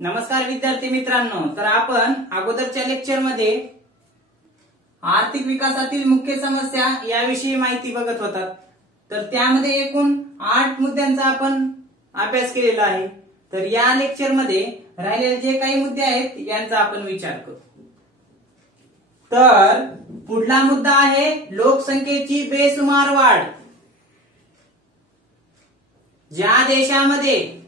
नमस्कार विद्यार्थी मित्रांनो, तर आपण अगोदरच्या लेक्चर मध्ये आर्थिक विकासातील मुख्य समस्या याविषयी माहिती बघत होतात। तर त्यामध्ये एकूण 8 मुद्द्यांचा आपण अभ्यास केलेला आहे। तर या लेक्चर मध्ये राहिलेले जे काही मुद्दे आहेत यांचा आपण विचार करू। तर पुढला मुद्दा आहे लोकसंख्येची बेसुमार वाढ। ज्या देशामध्ये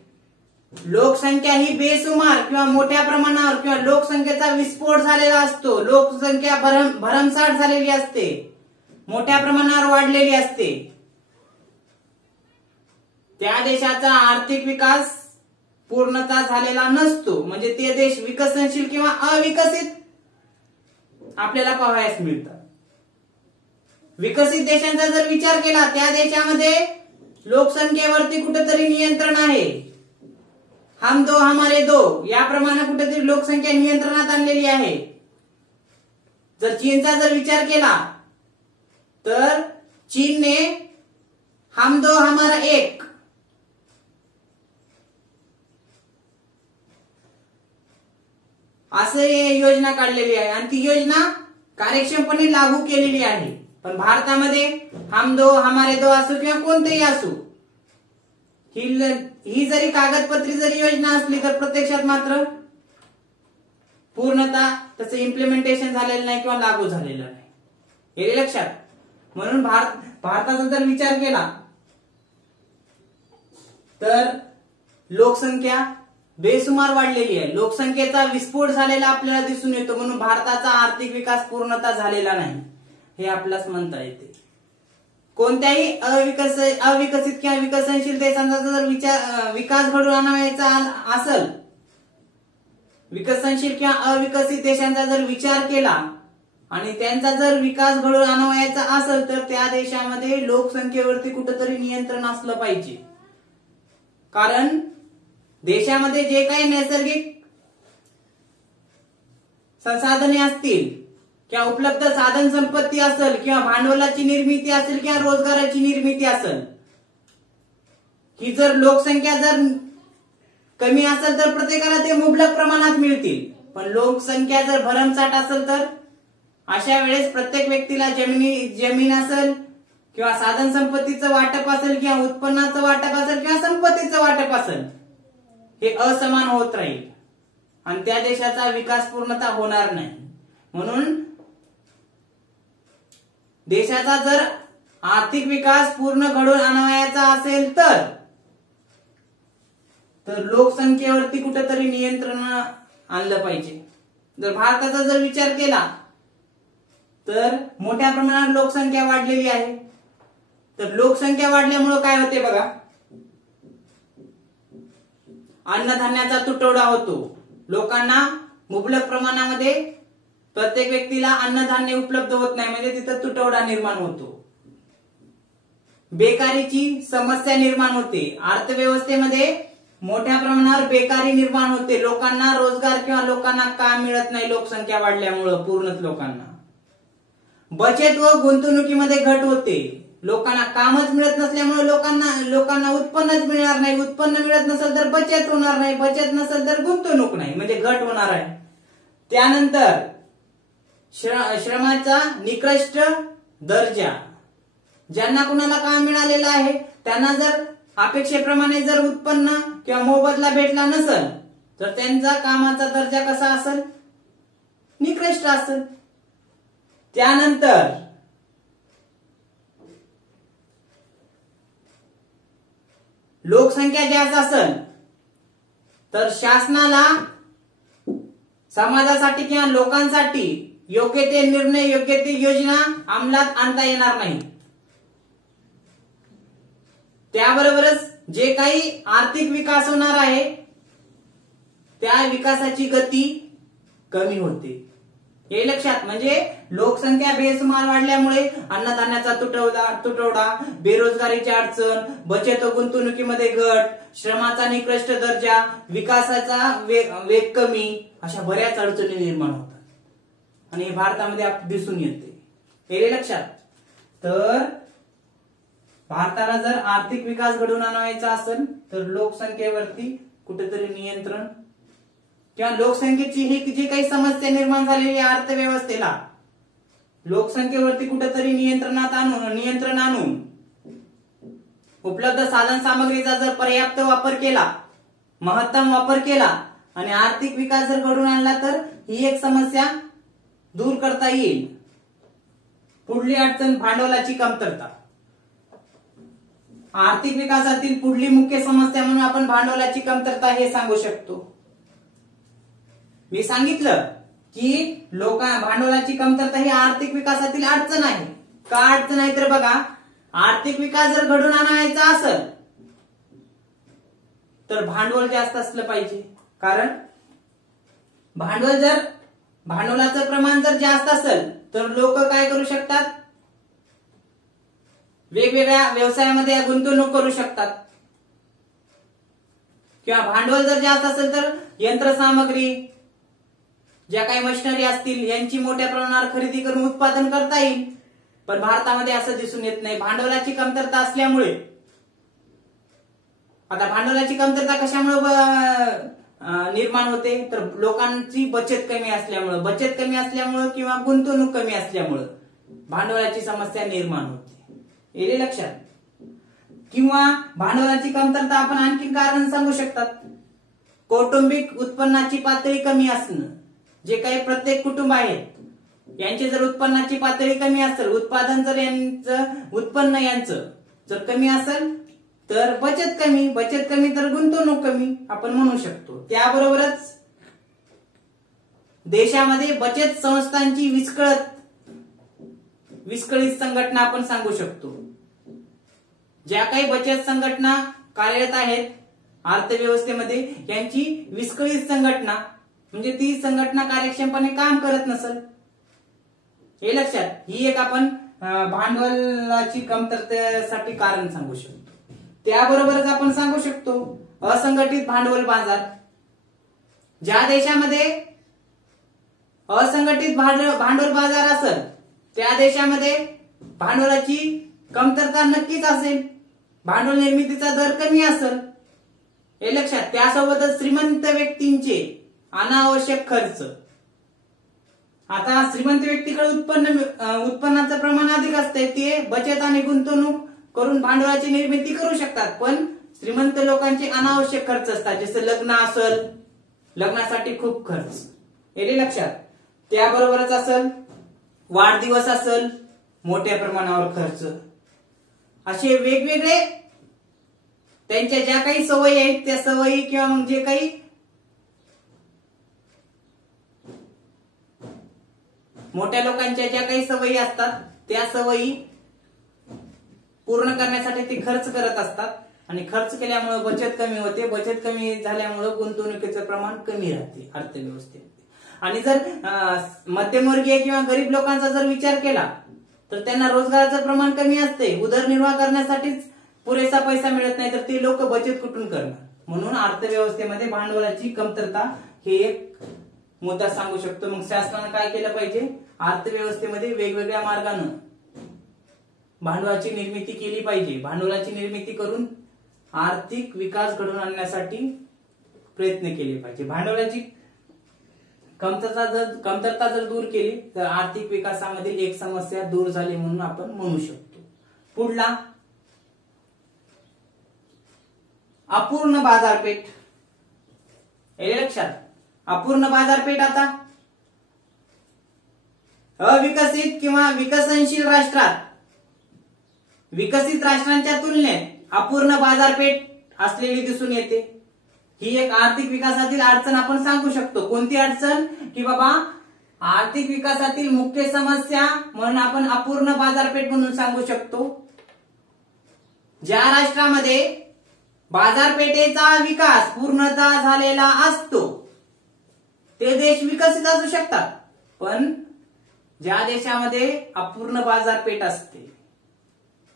लोकसंख्या ही बेसुमार किंवा मोठ्या प्रमाणावर किंवा लोकसंख्येचा विस्फोट झालेला असतो, लोकसंख्या भरमसाठ झालेली असते, मोठ्या प्रमाणावर वाढलेली असते, त्या देशाचा आर्थिक विकास पूर्णतः झालेला नसतो। म्हणजे ते देश विकसनशील किंवा अविकसित आपल्याला पाहायला मिळतात। विकसित देशांचा जर विचार केला, त्या देशामध्ये लोकसंख्येवरती कुठेतरी नियंत्रण आहे। हम दो हमारे दो याप्रमाणे कुठेतरी लोकसंख्या नियंत्रणात आणलेली आहे। जर चीनचा जर विचार केला तर चीनने हम दो हमारा एक असे योजना काढलेली आहे आणि ती योजना कार्यक्षमपणे लागू केलेली आहे। पण भारतामध्ये हम दो हमारे दो असो किंवा कोणतेही असो, ही जरी कागदपत्री जरी योजना असली तर प्रत्यक्षात मात्र पूर्णतः त्याचं इम्प्लिमेंटेशन झालेलं नाही किंवा लागू झालेलं नाही, हे लक्षात। म्हणून भारताचा जर विचार केला तर लोकसंख्या बेसुमार वाढलेली आहे, लोकसंख्येचा विस्फोट झालेला आपल्याला दिसून येतो। म्हणून भारताचा आर्थिक विकास पूर्णतः झालेला नाही हे आपल्याला म्हणता येते। कोणत्याही अविकसित किंवा विकसनशील देशांचा जर विकास घडवून आणायचा असेल, विकसनशील किंवा अविकसित देशांचा जर विचार केला आणि त्यांचा जर विकास घडवून आणायचा असेल तर त्या देशामध्ये लोकसंख्येवरती कुठेतरी नियंत्रण असलं पाहिजे। कारण देशामध्ये जे काही नैसर्गिक संसाधने असतील किंवा उपलब्ध साधन संपत्ती असेल किंवा भांडवलाची निर्मिती असेल किंवा रोजगाराची निर्मिती असेल, ही जर लोकसंख्या जर कमी असेल तर प्रत्येकाला ते मुबलक प्रमाणात मिळतील। पण लोकसंख्या जर भरमसाठ असेल तर अशा वेळेस प्रत्येक व्यक्तीला जमीन असेल किंवा साधन संपत्तीचं वाटप असेल किंवा उत्पन्नाचं वाटप असेल किंवा संपत्तीचं वाटप असेल, हे असमान होत राहील आणि त्या देशाचा विकास पूर्णतः होणार नाही। म्हणून देशाचा जर आर्थिक विकास पूर्ण घडवून आणायचा असेल तर लोकसंख्येवरती कुठेतरी नियंत्रण आणलं पाहिजे। जर भारताचा जर विचार केला तर मोठ्या प्रमाणात लोकसंख्या वाढलेली आहे। तर लोकसंख्या वाढल्यामुळे काय होते बघा, अन्नधान्याचा तुटवडा होतो। लोकांना मुबलक प्रमाणामध्ये प्रत्येक व्यक्तीला अन्नधान्य उपलब्ध होत नाही, म्हणजे तिथं तुटवडा निर्माण होतो। बेकारीची समस्या निर्माण होते, अर्थव्यवस्थेमध्ये मोठ्या प्रमाणावर बेकारी निर्माण होते, लोकांना रोजगार किंवा लोकांना काम मिळत नाही लोकसंख्या वाढल्यामुळे। पूर्णच लोकांना बचत व गुंतवणुकीमध्ये घट होते, लोकांना कामच मिळत नसल्यामुळे लोकांना उत्पन्नच मिळणार नाही, उत्पन्न मिळत नसेल तर बचत होणार नाही, बचत नसेल तर गुंतवणूक नाही, म्हणजे घट होणार आहे। त्यानंतर श्रमाचा निकृष्ट दर्जा, ज्यांना कुणाला काम मिळालेलं आहे त्यांना जर अपेक्षेप्रमाणे जर उत्पन्न किंवा मोबदला भेटला नसेल तर त्यांचा कामाचा दर्जा कसा असेल, निकृष्ट असेल। त्यानंतर लोकसंख्या जास्त असेल तर शासनाला समाजासाठी किंवा लोकांसाठी योग्य ते निर्णय, योग्य ते योजना अंमलात आणता येणार नाही। त्याबरोबरच जे काही आर्थिक विकास होणार आहे त्या विकासाची गती कमी होते, हे लक्षात। म्हणजे लोकसंख्या बेसुमार वाढल्यामुळे अन्नधान्याचा तुटवडा, बेरोजगारीची अडचण, बचत व गुंतवणुकीमध्ये घट, श्रमाचा निकृष्ट दर्जा, विकासाचा वेग कमी, अशा बऱ्याच अडचणी निर्माण होतात आणि हे भारतामध्ये दिसून येते, हे लक्षात। तर भारताला जर आर्थिक विकास घडवून आणायचा असेल तर लोकसंख्येवरती कुठेतरी नियंत्रण किंवा लोकसंख्येची ही जी काही समस्या निर्माण झालेली आहे अर्थव्यवस्थेला, लोकसंख्येवरती कुठेतरी नियंत्रण आणून उपलब्ध साधन सामग्रीचा जर पर्याप्त वापर केला, महत्तम वापर केला आणि आर्थिक विकास जर घडून आणला तर ही एक समस्या दूर करता येईल. पुढली अडचण भांडवलाची कमतरता. आर्थिक विकासातील पुढली मुख्य समस्या म्हणून आपण भांडवलाची कमतरता हे सांगू शकतो. मी सांगितलं की भांडवलाची कमतरता ही आर्थिक विकासातील अडचण आहे. का अडचण आहे तर बघा, आर्थिक विकास जर घडून आणायचा असेल तर भांडवल जास्त असलं पाहिजे. कारण भांडवलाचं प्रमाण जर जास्त असेल तर लोक काय करू शकतात, वेगवेगळ्या व्यवसायामध्ये गुंतवणूक करू शकतात. किंवा भांडवल जर जास्त असेल तर यंत्रसामग्री, ज्या काही मशिनरी असतील यांची मोठ्या प्रमाणावर खरेदी करून उत्पादन करता येईल. पण भारतामध्ये असं दिसून येत नाही. भांडवलाची कमतरता असल्यामुळे, आता भांडवलाची कमतरता कशामुळे निर्माण होते तर लोकांची बचत कमी असल्यामुळे किंवा गुंतवणूक कमी असल्यामुळे भांडवलाची समस्या निर्माण होते. येईल लक्षात. किंवा भांडवलाची कमतरता आपण आणखी कारण सांगू शकतात. कौटुंबिक उत्पन्नाची पातळी कमी असणं. जे काही प्रत्येक कुटुंब आहेत यांची जर उत्पन्नाची पातळी कमी असेल, उत्पादन जर उत्पन्न यांचं जर कमी असेल तर बचत कमी तर गुंतवणूक कमी आपण म्हणू शकतो. त्याबरोबरच देशामध्ये बचत संस्थांची विस्कळीत संघटना आपण सांगू शकतो. ज्या काही बचत संघटना कार्यरत आहेत अर्थव्यवस्थेमध्ये यांची विस्कळीत संघटना म्हणजे ती संघटना कार्यक्षमपणे काम करत नसेल. हे लक्षात. ही एक आपण भांडवलाची कमतरतेसाठी कारण सांगू शकतो. त्याबरोबरच आपण सांगू शकतो असंघटित भांडवल बाजार. ज्या देशामध्ये असंघटित भांडवल बाजार असेल त्या देशामध्ये भांडवलाची कमतरता नक्कीच असेल. भांडवल निर्मितीचा दर कमी असेल. हे लक्षात. त्यासोबतच श्रीमंत व्यक्तींचे अनावश्यक खर्च. आता श्रीमंत व्यक्तीकडे उत्पन्नाचं प्रमाण अधिक असते, ते बचत आणि गुंतवणूक करून भांडवलाची निर्मिती करू शकतात. पण श्रीमंत लोकांचे अनावश्यक खर्च असतात, जसे लग्न असेल, लग्नासाठी खूप खर्च. हे लक्षात. त्याबरोबरच असेल वाढदिवस असेल, मोठ्या प्रमाणावर खर्च. असे वेगवेगळे त्यांच्या ज्या काही सवयी आहेत त्या सवयी किंवा मग जे काही मोठ्या लोकांच्या ज्या काही सवयी असतात त्या सवयी पूर्ण करण्यासाठी ते खर्च करत असतात आणि खर्च केल्यामुळे बचत कमी होते. बचत कमी झाल्यामुळे गुंतवणुकीचं प्रमाण कमी राहते अर्थव्यवस्थेत. आणि जर मध्यमवर्गीय किंवा गरीब लोकांचा जर विचार केला तर त्यांना रोजगाराचं प्रमाण कमी असते. उदरनिर्वाह करण्यासाठीच पुरेसा पैसा मिळत नाही तर ते लोक बचत कुठून करणार. म्हणून अर्थव्यवस्थेमध्ये भांडवलाची कमतरता हे एक मुद्दा सांगू शकतो. मग शासनाने काय केलं पाहिजे, अर्थव्यवस्थेमध्ये वेगवेगळ्या मार्गाने भांडवलाची निर्मिती केली पाहिजे. भांडवलाची निर्मिती करून आर्थिक विकास घडवून आणण्यासाठी प्रयत्न केले पाहिजे. भांडवलाची कमतरता जर दूर केली तर आर्थिक विकासामधील एक समस्या दूर झाली म्हणून आपण म्हणू शकतो. पुढला अपूर्ण बाजारपेठ. हे लक्षात. अपूर्ण बाजारपेठ आता अविकसित किंवा विकसनशील राष्ट्रात विकसित राष्ट्रांच्या तुलनेत अपूर्ण बाजारपेठ असलेली दिसून येते. ही एक आर्थिक विकासातील अडचण आपण सांगू शकतो. कोणती अडचण की बाबा आर्थिक विकासातील मुख्य समस्या म्हणून आपण अपूर्ण बाजारपेठ म्हणून सांगू शकतो. ज्या राष्ट्रामध्ये बाजारपेठेचा विकास पूर्णतः झालेला असतो ते देश विकसित असू शकतात. पण ज्या देशामध्ये अपूर्ण बाजारपेठ असते,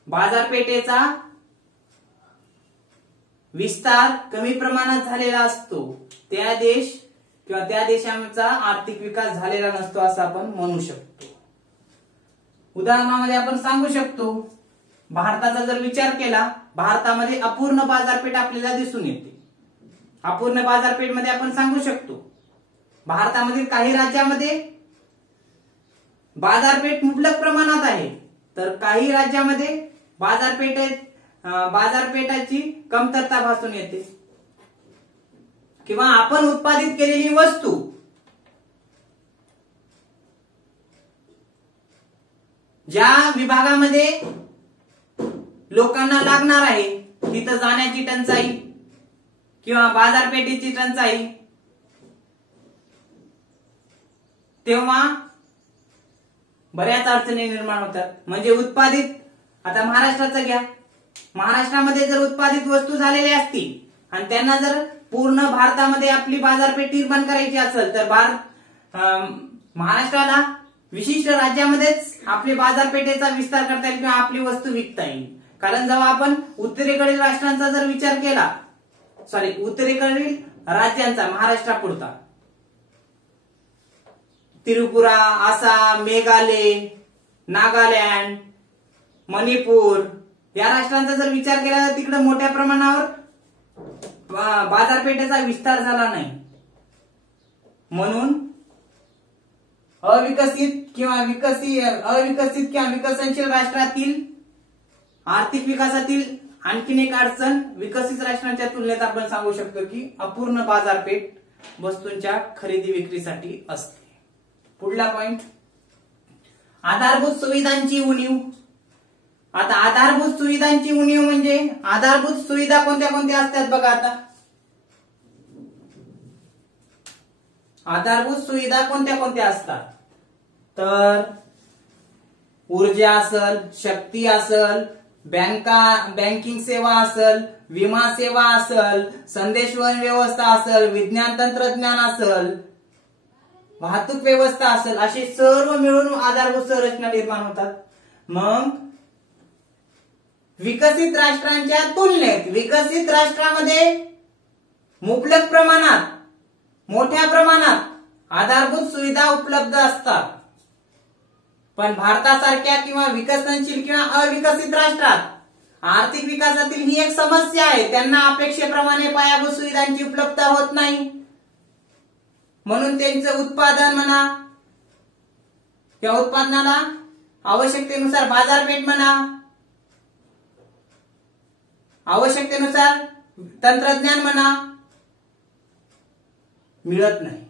बाजारपेठेचा विस्तार कमी प्रमाणात झालेला असतो, त्या देश किंवा त्या देशांचा आर्थिक विकास झालेला नसतो असं आपण म्हणू शकतो. उदाहरणामध्ये आपण सांगू शकतो भारताचा जर विचार केला, भारतामध्ये अपूर्ण बाजारपेठ आपल्याला दिसून येते. अपूर्ण बाजारपेठ मध्ये आपण सांगू शकतो भारतामधील काही राज्यामध्ये बाजारपेठ मुबलक प्रमाणात आहे, तर काही राज्यामध्ये बाजारपेठाची कमतरता भासून येते. किंवा आपण उत्पादित केलेली वस्तू ज्या विभागामध्ये लोकांना लागणार आहे तिथं जाण्याची टंचाई किंवा बाजारपेठेची टंचाई, तेव्हा बऱ्याच अडचणी निर्माण होतात. म्हणजे उत्पादित, आता महाराष्ट्राचं घ्या, महाराष्ट्रामध्ये जर उत्पादित वस्तू झालेल्या असतील आणि त्यांना जर पूर्ण भारतामध्ये आपली बाजारपेठ निर्माण करायची असेल तर महाराष्ट्राला विशिष्ट राज्यामध्येच आपली बाजारपेठेचा विस्तार करता येईल किंवा आपली वस्तू विकता येईल. कारण जेव्हा आपण उत्तरेकडील राष्ट्रांचा जर विचार केला, उत्तरेकडील राज्यांचा, महाराष्ट्रापुरता त्रिपुरा, आसाम, मेघालय, नागालँड, मणिपूर या राष्ट्रांचा जर विचार केला तर तिकडे मोठ्या प्रमाणावर बाजारपेठेचा विस्तार झाला नाही. म्हणून अविकसित किंवा विकसनशील राष्ट्रातील आर्थिक विकासातील आणखीन एक अडचण विकसित राष्ट्रांच्या तुलनेत आपण सांगू शकतो की अपूर्ण बाजारपेठ वस्तूंच्या खरेदी विक्रीसाठी असते. पुढला पॉइंट, आधारभूत सुविधांची उणीव. आता आधारभूत सुविधांची उणीव म्हणजे आधारभूत सुविधा कोणत्या कोणत्या असतात बघा. आता आधारभूत सुविधा कोणत्या कोणत्या असतात तर ऊर्जा असल, शक्ती असल, बँकिंग सेवा असल, विमा सेवा असल, संदेशवहन व्यवस्था असल, विज्ञान तंत्रज्ञान असल, वाहतूक व्यवस्था असेल, असे सर्व मिळून आधारभूत संरचना निर्माण होतात. मग विकसित राष्ट्रांच्या तुलनेत विकसित राष्ट्रामध्ये मुबलक प्रमाणात, मोठ्या प्रमाणात आधारभूत सुविधा उपलब्ध असतात. पण भारतासारख्या किंवा विकसनशील किंवा अविकसित राष्ट्रात आर्थिक विकासातील ही एक समस्या आहे. त्यांना अपेक्षेप्रमाणे पायाभूत सुविधांची उपलब्धता होत नाही. म्हणून त्यांचं उत्पादन म्हणा, त्या उत्पादनाला आवश्यकतेनुसार बाजारपेठ म्हणा, आवश्यकतेनुसार तंत्रज्ञान म्हणा, मिळत नाही.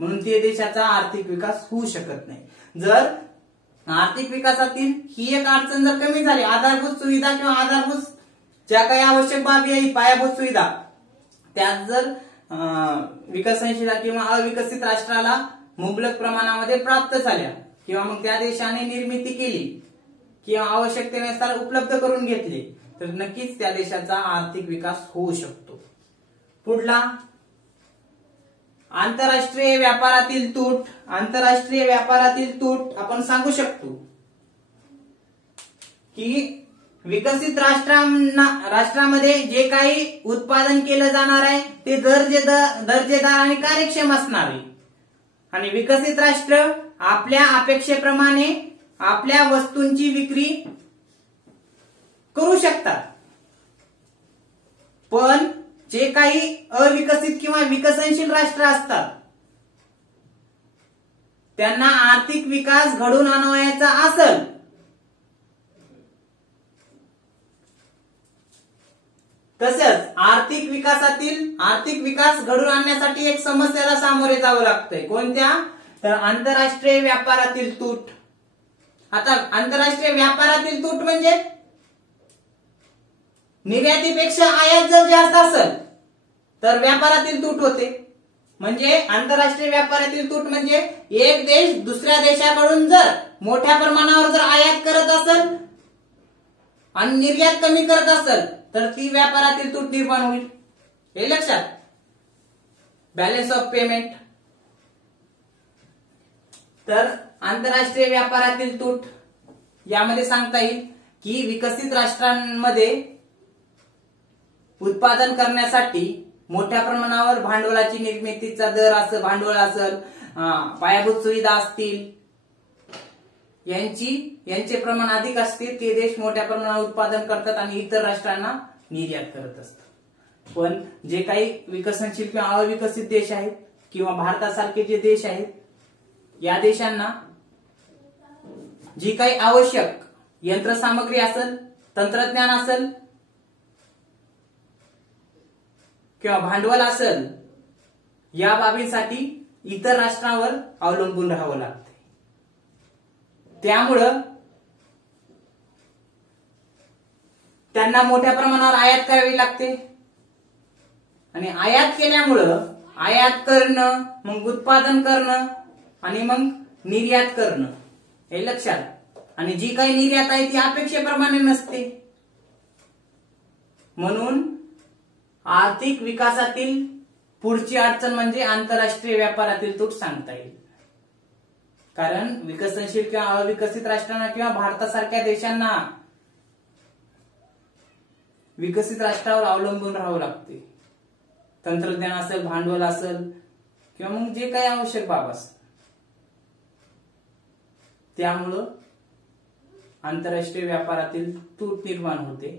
म्हणून ते देशाचा आर्थिक विकास होऊ शकत नाही. जर आर्थिक विकासातील ही एक अडचण जर कमी झाली, आधारभूत सुविधा किंवा आधारभूत ज्या काही आवश्यक बाबी आहेत, पायाभूत सुविधा, त्यात जर विकसनशील किंवा अविकसित राष्ट्राला मुबलक प्रमाणामध्ये प्राप्त झाल्या किंवा मग त्या देशाने निर्मिती केली किंवा आवश्यकतेनुसार उपलब्ध करून घेतले तर नक्कीच त्या देशाचा आर्थिक विकास होऊ शकतो. पुढला, आंतरराष्ट्रीय व्यापारातील तूट. आंतरराष्ट्रीय व्यापारातील तूट आपण सांगू शकतो की विकसित राष्ट्रामध्ये जे काही उत्पादन केलं जाणार आहे ते दर्जेदार आणि कार्यक्षम असणार आहे. आणि विकसित राष्ट्र आपल्या अपेक्षेप्रमाणे आपल्या वस्तूंची विक्री करू शकतात. पण जे काही अविकसित किंवा विकसनशील राष्ट्र असतात त्यांना आर्थिक विकास घडवून आणवायचा असेल तसंच आर्थिक विकास घडवून आणण्यासाठी एक समस्येला सामोरे जावं लागतंय. कोणत्या तर आंतरराष्ट्रीय व्यापारातील तूट. आता आंतरराष्ट्रीय व्यापारातील तूट म्हणजे निर्यातीपेक्षा आयात जर जास्त असेल तर व्यापारातील तूट होते. म्हणजे आंतरराष्ट्रीय व्यापारातील तूट म्हणजे एक देश दुसऱ्या देशाकडून जर मोठ्या प्रमाणावर जर आयात करत असेल आणि निर्यात कमी करत असेल तर ती व्यापारातील तूट निर्माण होईल. हे लक्षात. Balance of payment. तर आंतरराष्ट्रीय व्यापारातील तूट यामध्ये सांगता येईल की विकसित राष्ट्रांमध्ये उत्पादन करण्यासाठी मोठ्या प्रमाणावर भांडवलाची निर्मितीचा दर असेल, भांडवल असेल, पायाभूत सुविधा असतील, यांचे प्रमाण अधिक असते. ते देश मोठ्या प्रमाणावर उत्पादन करतात आणि इतर राष्ट्रांना निर्यात करत असतात. पण जे काही विकसनशील किंवा अविकसित देश आहेत किंवा भारतासारखे जे देश आहेत, या देशांना जी काही आवश्यक यंत्रसामग्री असेल, तंत्रज्ञान असेल किंवा भांडवल असेल, या बाबींसाठी इतर राष्ट्रांवर अवलंबून राहावं लागते. त्यामुळं त्यांना मोठ्या प्रमाणावर आयात करावी लागते आणि आयात केल्यामुळं आयात करणं, मग उत्पादन करणं आणि मग निर्यात करणं, हे लक्षात. आणि जी काही निर्यात आहे ती अपेक्षेप्रमाणे नसते. म्हणून आर्थिक विकासातील पुढची अडचण म्हणजे आंतरराष्ट्रीय व्यापारातील तूट सांगता येईल. कारण विकसनशील किंवा अविकसित राष्ट्रांना किंवा भारतासारख्या देशांना विकसित राष्ट्रावर अवलंबून राहावं लागते. तंत्रज्ञान असेल, भांडवल असेल किंवा मग जे काही आवश्यक बाब असेल. त्यामुळं आंतरराष्ट्रीय व्यापारातील तूट निर्माण होते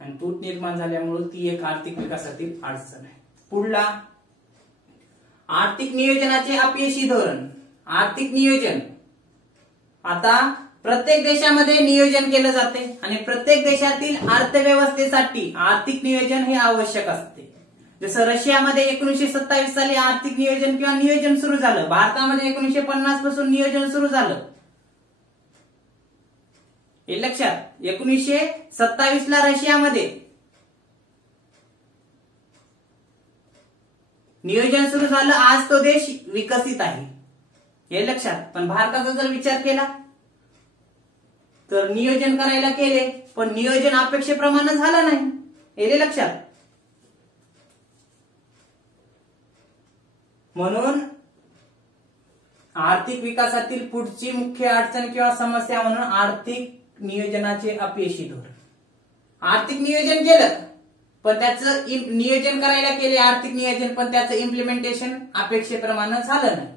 आणि तूट निर्माण झाल्यामुळे ती एक आर्थिक विकासातील अडचण आहे. पुढला, आर्थिक नियोजनाचे अपयशी धोरण. आर्थिक नियोजन, आता प्रत्येक देशामध्ये नियोजन केलं जाते आणि प्रत्येक देशातील अर्थव्यवस्थेसाठी आर्थिक नियोजन हे आवश्यक असते. जसं रशियामध्ये 1927 साली आर्थिक नियोजन किंवा नियोजन सुरू झालं. भारतामध्ये 1950 पासून नियोजन सुरू झालं. हे लक्षात. 1927 ला रशियामध्ये नियोजन सुरू झालं. आज तो देश विकसित आहे, हे लक्षात. पण भारताचा जर विचार केला तर नियोजन करायला केले पण नियोजन अपेक्षेप्रमाणे झालं नाही, हे लक्षात. म्हणून आर्थिक विकासातील पुढची मुख्य अडचण किंवा समस्या म्हणून आर्थिक नियोजनाचे अपयशी धोरण. आर्थिक नियोजन केलं पण त्याचं नियोजन करायला केले आर्थिक नियोजन, पण त्याचं इम्प्लिमेंटेशन अपेक्षेप्रमाणे झालं नाही.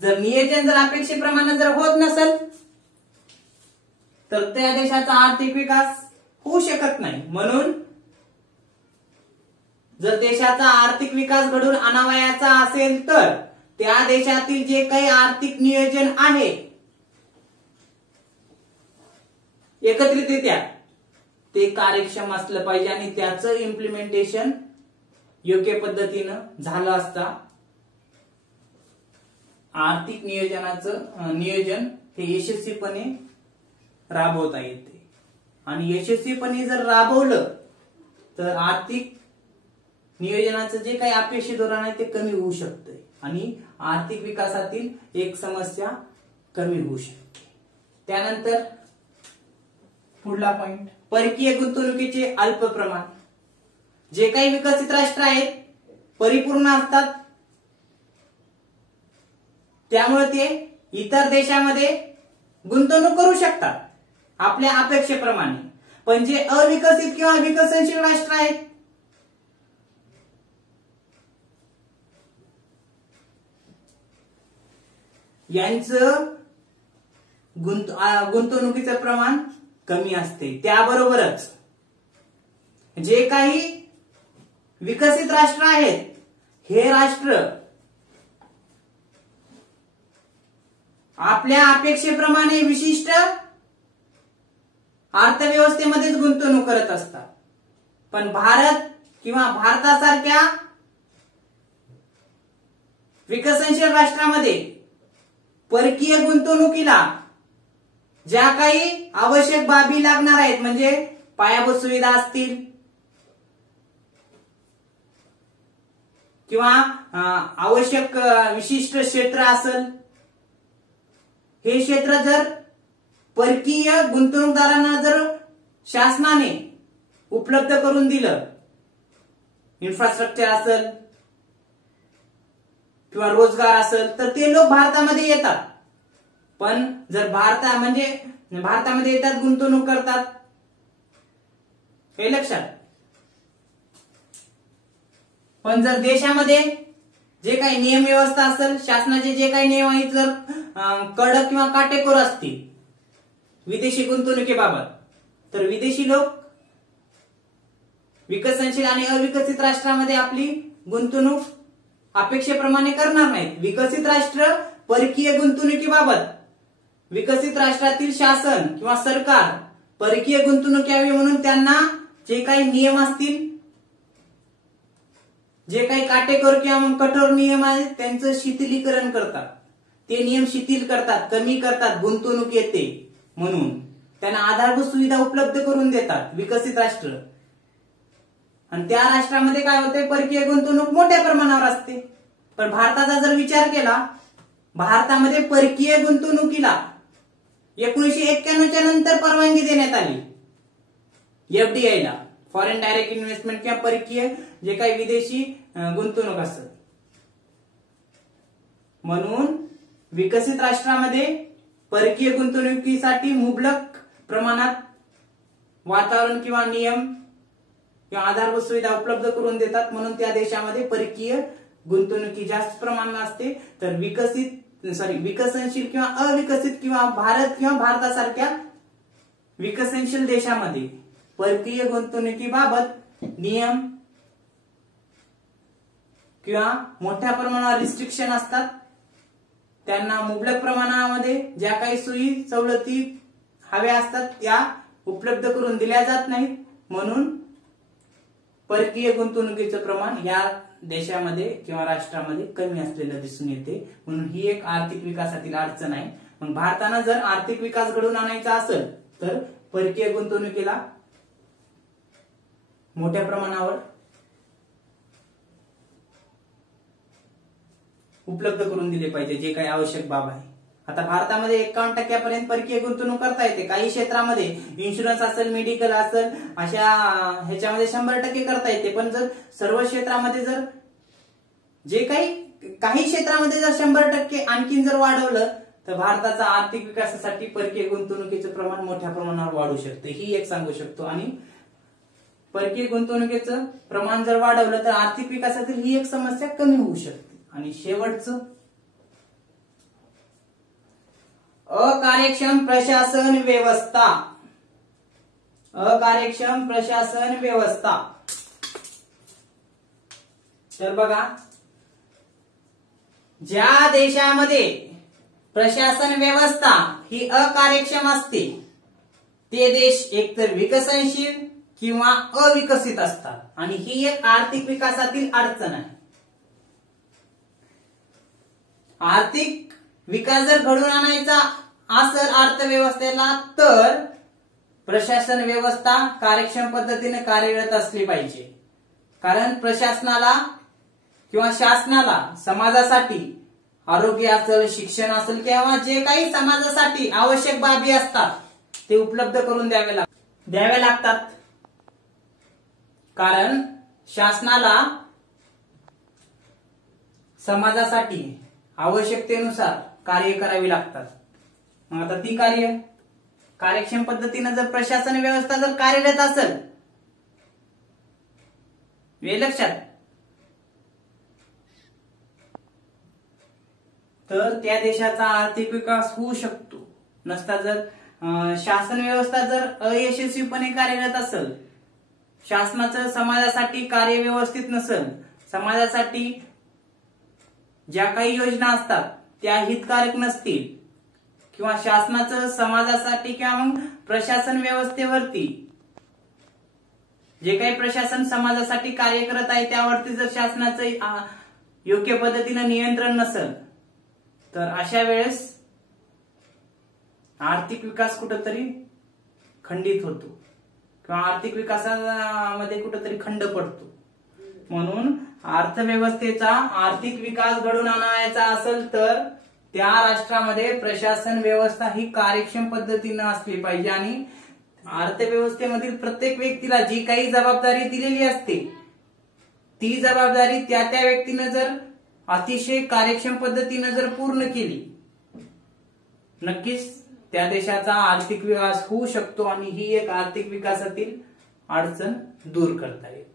जर नियोजन जर अपेक्षेप्रमाणे जर होत नसेल तर त्या देशाचा आर्थिक विकास होऊ शकत नाही. म्हणून जर देशाचा आर्थिक विकास घडून आणावयाचा असेल तर त्या देशातील जे काही आर्थिक नियोजन आहे एकत्रितरित्या ते कार्यक्षम असलं पाहिजे आणि त्याचं इम्प्लिमेंटेशन योग्य पद्धतीनं झालं असता आर्थिक नियोजन हे यशस्वीपणे राबवता येते. आणि यशस्वीपणे जर राबवलं तर आर्थिक नियोजनाचं जे काही अपयशी धोरण आहे ते कमी होऊ शकते आणि आर्थिक विकासातील एक समस्या कमी होऊ शकते. त्यानंतर पुढला पॉइंट, परकीय गुंतवणुकीचे अल्प प्रमाण. जे काही विकसित राष्ट्र आहेत परिपूर्ण असतात, त्यामुळे ते इतर देशामध्ये गुंतवणूक करू शकतात आपल्या अपेक्षेप्रमाणे. पण जे अविकसित किंवा विकसनशील राष्ट्र आहेत यांचं गुंतवणुकीचं प्रमाण कमी असते. त्याबरोबरच जे काही विकसित राष्ट्र आहेत हे राष्ट्र आपल्या अपेक्षेप्रमाणे विशिष्ट अर्थव्यवस्थेमध्येच गुंतवणूक करत असतात. पण भारत किंवा भारतासारख्या विकसनशील राष्ट्रामध्ये परकीय गुंतवणुकीला ज्या काही आवश्यक बाबी लागणार आहेत, म्हणजे पायाभूत सुविधा असतील किंवा आवश्यक विशिष्ट क्षेत्र असेल, हे क्षेत्र जर परकीय गुंतवणूकदारांना जर शासनाने उपलब्ध करून दिलं, इन्फ्रास्ट्रक्चर असेल किंवा रोजगार असेल, तर ते लोक भारतामध्ये येतात. पण जर भारतामध्ये येतात, गुंतवणूक करतात, हे लक्षात. पण जर देशामध्ये जे काही नियम व्यवस्था असेल, शासनाचे जे काही नियम आहेत जर कडक किंवा काटेकोर असतील विदेशी गुंतवणुकीबाबत, तर विदेशी लोक विकसनशील आणि अविकसित राष्ट्रांमध्ये आपली गुंतवणूक अपेक्षेप्रमाणे करणार नाहीत. विकसित राष्ट्र परकीय गुंतवणुकीबाबत विकसित राष्ट्रातील शासन किंवा सरकार परकीय गुंतवणूक यावी म्हणून त्यांना जे काही नियम असतील, जे काही काटेकोर किंवा कठोर नियम आहेत त्यांचं शिथिलीकरण करतात. ते नियम शिथिल करतात, कमी करतात, गुंतवणूक येते म्हणून त्यांना आधारभूत सुविधा उपलब्ध करून देतात विकसित राष्ट्र. आणि त्या राष्ट्रामध्ये काय होते, परकीय गुंतवणूक मोठ्या प्रमाणावर असते. पण भारताचा जर विचार केला, भारतामध्ये परकीय गुंतवणुकीला 1991च्या नंतर परवानगी देण्यात आली. एफडीआय ला, फॉरेन डायरेक्ट इन्व्हेस्टमेंट किंवा परकीय जे काही विदेशी गुंतवणूक असत. म्हणून विकसित राष्ट्रामध्ये परकीय गुंतवणुकीसाठी मुबलक प्रमाणात वातावरण किंवा नियम किंवा आधारभूत सुविधा उपलब्ध करून देतात. म्हणून त्या देशामध्ये परकीय गुंतवणुकी जास्त प्रमाणात असते. तर विकसनशील किंवा अविकसित किंवा भारत किंवा भारतासारख्या विकसनशील देशामध्ये परकीय गुंतवणुकीबाबत नियम किंवा मोठ्या प्रमाणावर रिस्ट्रिक्शन असतात. त्यांना मुबलक प्रमाणामध्ये ज्या काही सोयी सवलती हव्या असतात त्या उपलब्ध करून दिल्या जात नाहीत. म्हणून परकीय गुंतवणुकीचं प्रमाण या देशामध्ये किंवा राष्ट्रामध्ये कमी असलेलं दिसून येते. म्हणून ही एक आर्थिक विकासातील अडचण आहे. मग भारतानं जर आर्थिक विकास घडवून आणायचा असेल तर परकीय गुंतवणुकीला मोठ्या प्रमाणावर उपलब्ध करून दिले पाहिजे, जे काही आवश्यक बाब आहे. आता भारतामध्ये 51% परकीय गुंतवणूक करता येते. काही क्षेत्रामध्ये इन्शुरन्स असेल, मेडिकल असेल, अशा ह्याच्यामध्ये 100% करता येते. पण जर सर्व क्षेत्रामध्ये जर काही क्षेत्रामध्ये जर 100% आणखीन जर वाढवलं तर भारताचा आर्थिक विकासासाठी परकीय गुंतवणुकीचं प्रमाण मोठ्या प्रमाणावर वाढू शकते, ही एक सांगू शकतो. आणि परकीय गुंतवणुकीचं प्रमाण जर वाढवलं तर आर्थिक विकासातील ही एक समस्या कमी होऊ शकते. आणि शेवटचं अकार्यक्षम प्रशासन व्यवस्था. अकार्यक्षम प्रशासन व्यवस्था. तर बघा, ज्या देशामध्ये प्रशासन व्यवस्था ही अकार्यक्षम असते ते देश एकतर विकसनशील किंवा अविकसित असतात. आणि ही एक आर्थिक विकासातील अडचण आहे. आर्थिक विकास जर घडवून आणायचा असेल अर्थव्यवस्थेला तर प्रशासन व्यवस्था कार्यक्षम पद्धतीने कार्यरत असली पाहिजे. कारण प्रशासनाला किंवा शासनाला समाजासाठी आरोग्य असेल, शिक्षण असेल किंवा जे काही समाजासाठी आवश्यक बाबी असतात ते उपलब्ध करून द्यावे लागतात. कारण शासनाला समाजासाठी आवश्यकतेनुसार कार्य करावी लागतात. मग आता ती कार्यक्षम पद्धतीने जर प्रशासन व्यवस्था जर कार्यरत असेल, हे लक्षात, तर त्या देशाचा आर्थिक विकास होऊ शकतो. नसता जर शासन व्यवस्था जर अयशस्वीपणे कार्यरत असेल, शासनाचं समाजासाठी कार्य व्यवस्थित नसेल, समाजासाठी ज्या काही योजना असतात त्या हितकारक नसतील किंवा शासनाचं समाजासाठी किंवा मग प्रशासन व्यवस्थेवरती जे काही प्रशासन समाजासाठी कार्य करत आहे त्यावरती जर शासनाचं योग्य पद्धतीने नियंत्रण नसेल तर अशा वेळेस आर्थिक विकास कुठेतरी खंडित होतो किंवा आर्थिक विकासामध्ये कुठेतरी खंड पडतो. म्हणून अर्थव्यवस्थेचा आर्थिक विकास घडवून आणायचा असेल तर त्या राष्ट्रामध्ये प्रशासन व्यवस्था ही कार्यक्षम पद्धतीने असली पाहिजे. आणि अर्थव्यवस्थेमधील प्रत्येक व्यक्तीला जी काही जबाबदारी दिलेली असते ती जबाबदारी त्या व्यक्तीने जर अतिशय कार्यक्षम पद्धतीने जर पूर्ण केली, नक्कीच त्या देशाचा आर्थिक विकास होऊ शकतो आणि ही एक आर्थिक विकासातील अडचण दूर करता येते.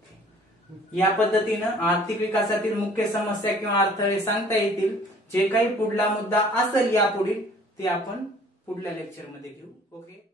या पद्धतीनं आर्थिक विकासातील मुख्य समस्या किंवा अडथळे सांगता येतील. जे काही पुढला मुद्दा असेल यापुढे ते आपण पुढल्या लेक्चरमध्ये घेऊ. ओके.